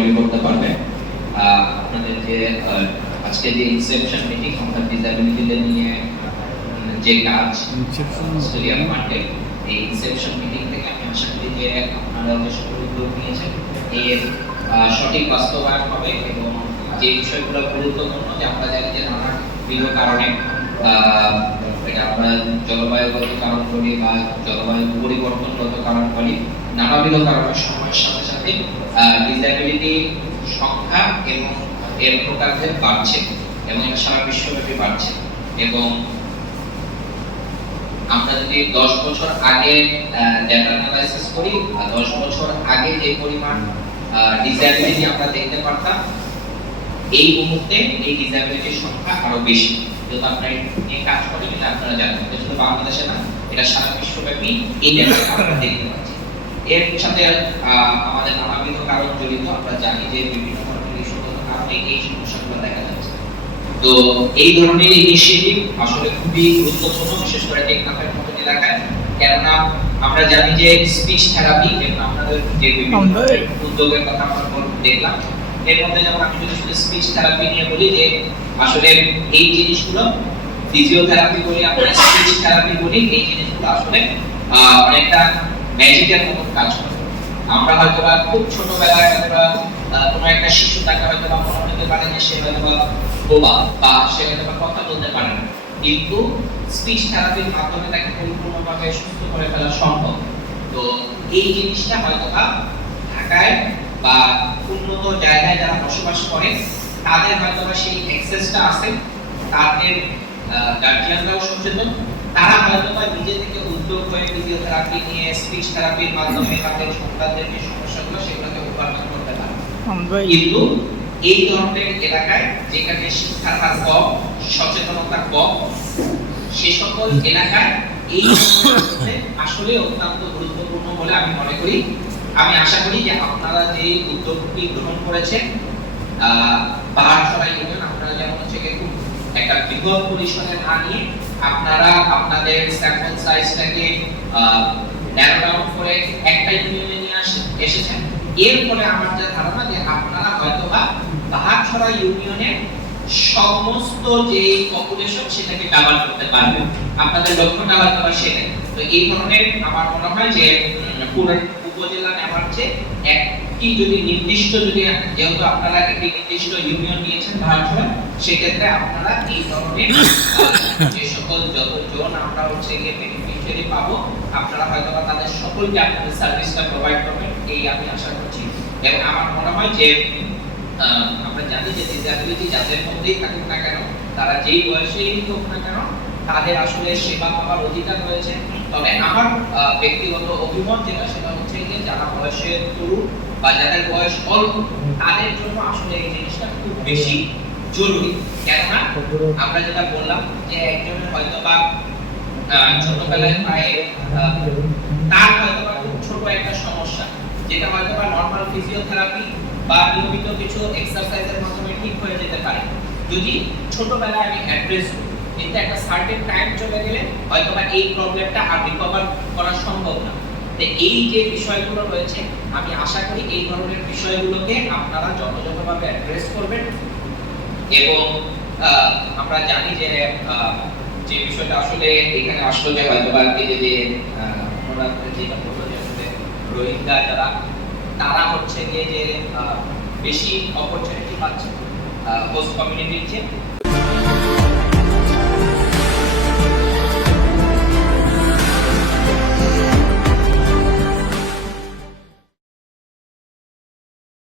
বের করতে পারবে। আপনাদের যে আজকে যে ইনসেপশন মিটিং আমরা ডিসএবিলিটিদের নিয়ে যে কাজ অস্ট্রেলিয়ান মার্কেটে, এই ইনসেপশন মিটিং থেকে আমি আশা করি যে আপনারা যে সকল উদ্যোগ নিয়েছেন এর সঠিক বাস্তবায়ন হবে এবং যে বিষয়গুলো গুরুত্বপূর্ণ, যে আমরা জানি যে নানাবিধ কারণে এটা আমরা জলবায়ুগত কারণ বলি বা জলবায়ু পরিবর্তনগত কারণ বলি, নানাবিধ কারণে সময়ের সাথে সাথে ডিসএবিলিটি সংখ্যা এবং এর প্রকারভেদ বাড়ছে এবং এটা সারা বিশ্বব্যাপী বাড়ছে। এবং আমরা যদি 10 বছর আগে ডেটা অ্যানালাইসিস করি, 10 বছর আগে যে পরিমাণ ডিসএবিলিটি আমরা দেখতে পারতাম, এই মুহূর্তে এই ডিসএবিলিটির সংখ্যা আরো বেশি। যেহেতু আমরা এই কাজ করি, এটা আপনারা জানেন, শুধু বাংলাদেশে না, এটা সারা বিশ্বব্যাপী এই ডেটা আমরা দেখতে পাচ্ছি। এর সাথে আমাদের নানাবিধ কারণ জড়িত। আমরা জানি যে বিভিন্ন ধরনের ইস্যুগত কারণে এই সমস্যাগুলো দেখা যাচ্ছে। তো এই ধরনের ইনিশিয়েটিভ আসলে খুবই গুরুত্বপূর্ণ, বিশেষ করে টেকনাফের মতো এলাকায়, কেননা আমরা জানি যে স্পিচ থেরাপি এবং আমাদের যে বিভিন্ন উদ্যোগের কথা আমরা দেখলাম, এর মধ্যে যেমন আমি যদি শুধু স্পিচ থেরাপি নিয়ে বলি, যে আসলে এই জিনিসগুলো ফিজিওথেরাপি বলি, আমরা স্পিচ থেরাপি বলি, এই জিনিসগুলো আসলে অনেকটা ম্যাজিকের মতো কাজ করে। আমরা হয়তো বা খুব ছোটবেলায় কোনো একটা শিশু, তাকে হয়তো বা মনে হতে পারে যে সে হয়তো বোবা বা সে হয়তো কথা বলতে পারে না, কিন্তু স্পিচ থেরাপির মাধ্যমে তাকে পরিপূর্ণভাবে সুস্থ করে ফেলা সম্ভব। তো এই জিনিসটা হয়তো বা ঢাকায় বা উন্নত জায়গায় যারা বসবাস করে তাদের হয়তো বা সেই অ্যাক্সেসটা আছে, তাদের গার্জিয়ানরাও সচেতন, তারা হয়তো বা নিজে থেকে উদ্যোগ হয়ে ফিজিওথেরাপি নিয়ে স্পিচ থেরাপির মাধ্যমে তাদের সন্তানদের যে সমস্যাগুলো সেগুলোকে ওভারকাম করতে পারে। কিন্তু এই ধরনের এলাকায় যেখানে শিক্ষার হার কম, সচেতনতা কম, সে সকল এলাকায় এই আসলে অত্যন্ত গুরুত্বপূর্ণ বলে আমি মনে করি। আমি আশা করি যে আপনারা যে উদ্যোগটি গ্রহণ করেছেন, পাহাড়ছড়া ইউনিয়ন, আপনারা যেমন হচ্ছে খুব একটা বৃহৎ পরিসরে না নিয়ে আপনারা আপনাদের স্যাম্পল সাইজটাকে ন্যারো ডাউন করে একটা ইউনিয়নে নিয়ে এসেছেন। এর ফলে আমার যা ধারণা যে আপনারা হয়তোবা পাহাড়ছড়া ইউনিয়নের সমস্ত যে পপুলেশন সেটাকে কভার করতে পারবেন, আপনাদের লক্ষ্যটা হয়তোবা সেটাই। তো এই ধরনের আমার মনে হয় যে পুরো উপজেলা নেওয়ার চেয়ে একটি যদি নির্দিষ্ট, যদি যেহেতু আপনারা একটি নির্দিষ্ট ইউনিয়ন নিয়েছেন পাহাড়ছড়া, সেক্ষেত্রে আপনারা এই ধরনের যে সকল যতজন আমরা হচ্ছে গিয়ে বেনিফিশিয়ারি পাবো, আপনারা হয়তোবা তাদের সকলকে আপনাদের সার্ভিসটা প্রোভাইড করবেন, এই আমি আশা করছি। এবং আমার মনে হয় যে আমরা জানি যে ডিসএবিলিটি যাদের মধ্যেই থাকুক না কেন, তারা যেই বয়সেই হোক না কেন, তাদের আসলে সেবা পাওয়ার অধিকার রয়েছে। তবে আমার ব্যক্তিগত অভিমত যেটা, সেটা হচ্ছে যে যারা বয়সের তরুণ বা যাদের বয়স অল্প, তাদের জন্য আসলে এই জিনিসটা খুব বেশি জরুরি। কেননা আমরা যেটা বললাম যে একজনের হয়তো বা ছোটবেলায় প্রায় তার হয়তো বা খুব ছোট একটা সমস্যা, যেটা হয়তো বা নরমাল ফিজিওথেরাপি বা নিয়মিত কিছু এক্সারসাইজের মাধ্যমে ঠিক হয়ে যেতে পারে যদি ছোটবেলায় আমি অ্যাড্রেস করি। কিন্তু একটা সার্টেন টাইম চলে গেলে হয়তোবা এই প্রবলেমটা আর রিকভার করা সম্ভব না। তো এই যে বিষয়গুলো রয়েছে, আমি আশা করি এই ধরনের বিষয়গুলোকে আপনারা যথাযথভাবে অ্যাড্রেস করবেন। এবং আমরা জানি যে যে বিষয়টা আসলে এখানে আসলে যে হয়তোবা যে আমরা যেটা বলবো যে আসলে রোহিঙ্গা যারা, তারা হচ্ছে গিয়ে যে বেশি অপরচুনিটি পাচ্ছে হোস্ট কমিউনিটির চেয়ে,